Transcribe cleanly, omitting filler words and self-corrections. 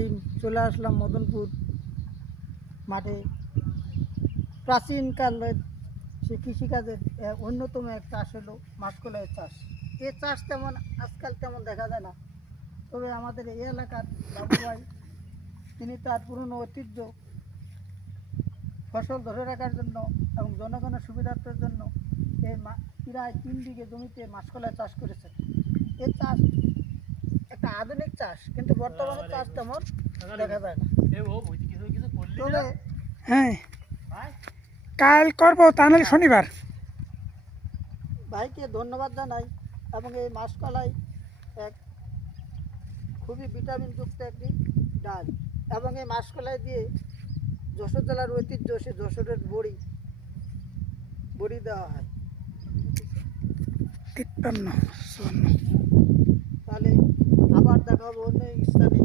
এই চলে আসলাম মদনপুর মাঠে। প্রাচীনকালের সে কৃষিকাজের অন্যতম এক চাষ হলো মাসকলাইয়ের চাষ। এই চাষ তেমন আজকাল তেমন দেখা যায় না, তবে আমাদের এই এলাকার বাবুভাই তিনি তার পুরনো ঐতিহ্য ফসল ধরে রাখার জন্য এবং জনগণের সুবিধার্থের জন্য এই প্রায় 3 বিঘে জমিতে মাসকলাই চাষ করেছেন। এই চাষ একটা আধুনিক চাষ, কিন্তু বর্তমানে চাষ তেমন দেখা যায় না। তবে হ্যাঁ, কাল করবো তাহলে শনিবার। ভাইকে ধন্যবাদ জানাই। এবং এই মাসকলাই এক খুবই ভিটামিনযুক্ত একটি ডাল, এবং এই মাসকলাই দিয়ে যশোর জেলার ঐতিহ্য সে যশোরের বড়ি দেওয়া হয়। 53 তাহলে আবার দেখা হবে অন্য স্থানে।